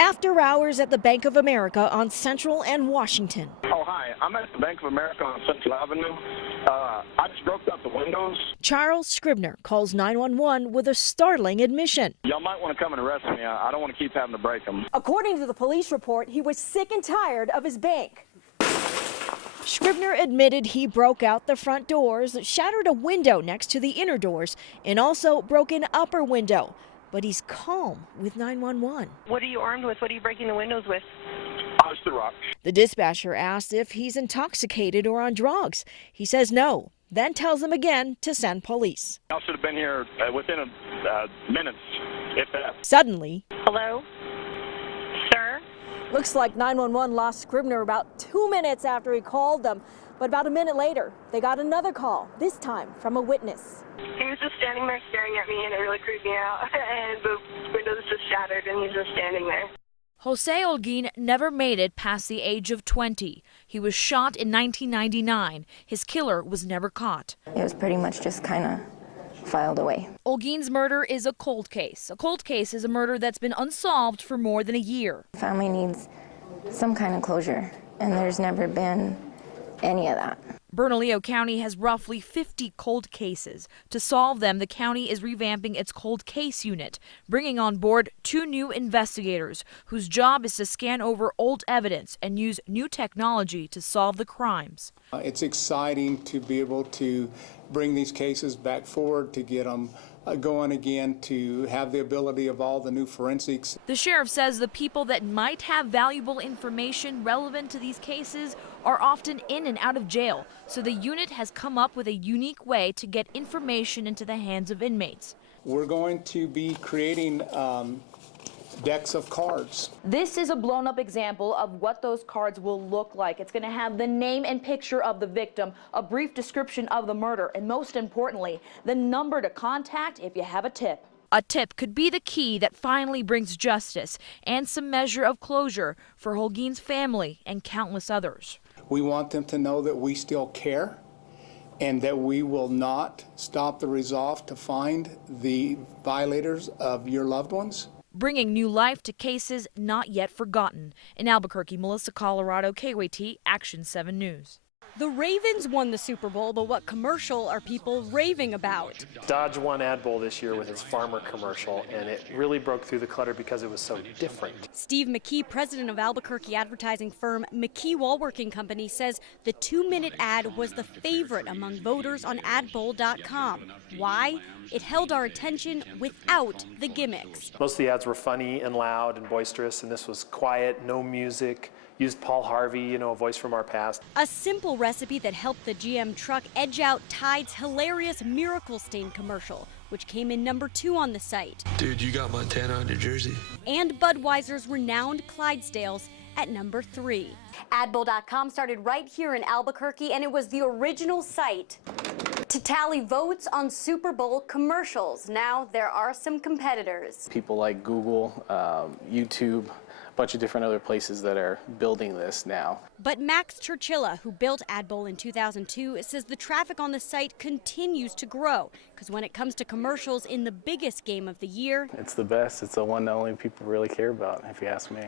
After hours at the Bank of America on Central and Washington. Oh, hi. I'm at the Bank of America on Central Avenue. I just broke out the windows. Charles Scribner calls 911 with a startling admission. Y'all might want to come and arrest me. I don't want to keep having to break them. According to the police report, he was sick and tired of his bank. Scribner admitted he broke out the front doors, shattered a window next to the inner doors, and also broke an upper window. But he's calm with 911. What are you armed with? What are you breaking the windows with? It's the rock. The dispatcher asked if he's intoxicated or on drugs. He says no, then tells them again to send police. Y'all should have been here within minutes, if that. Suddenly, Hello? Sir? Looks like 911 lost Scribner about 2 minutes after he called them. But about a minute later, they got another call, this time from a witness. He was just standing there staring at me, and it really creeped me out. And the windows just shattered, and he's just standing there. Jose Holguin never made it past the age of 20. He was shot in 1999. His killer was never caught. It was pretty much just kind of filed away. Holguin's murder is a cold case. A cold case is a murder that's been unsolved for more than a year. Family needs some kind of closure, and there's never been any of that. Bernalillo County has roughly 50 cold cases. To solve them, the county is revamping its cold case unit, bringing on board 2 new investigators whose job is to scan over old evidence and use new technology to solve the crimes. It's exciting to be able to bring these cases back forward, to get them going again, to have the ability of all the new forensics. The sheriff says the people that might have valuable information relevant to these cases are often in and out of jail, so the unit has come up with a unique way to get information into the hands of inmates. We're going to be creating decks of cards. This is a blown up example of what those cards will look like. It's going to have the name and picture of the victim, a brief description of the murder, and most importantly, the number to contact if you have a tip. A tip could be the key that finally brings justice and some measure of closure for Holguin's family and countless others. We want them to know that we still care and that we will not stop the resolve to find the violators of your loved ones. Bringing new life to cases not yet forgotten. In Albuquerque, Melissa Colorado, KWT, Action 7 News. The Ravens won the Super Bowl, but what commercial are people raving about? Dodge won Ad Bowl this year with its farmer commercial, and it really broke through the clutter because it was so different. Steve McKee, president of Albuquerque advertising firm McKee Wallworking Company, says the 2-minute ad was the favorite among voters on adbowl.com. Why? It held our attention without the gimmicks. Most of the ads were funny and loud and boisterous, and this was quiet, no music, used Paul Harvey, a voice from our past. A simple recipe that helped the GM truck edge out Tide's hilarious Miracle Stain commercial, which came in number 2 on the site. Dude, you got Montana on your jersey. And Budweiser's renowned Clydesdales at number 3. Adbowl.com started right here in Albuquerque, and it was the original site to tally votes on Super Bowl commercials. Now there are some competitors. People like Google, YouTube, a bunch of different other places that are building this now. But Max Churchilla, who built AdBowl in 2002, says the traffic on the site continues to grow, because when it comes to commercials in the biggest game of the year, It's the best. It's the one that only people really care about, if you ask me.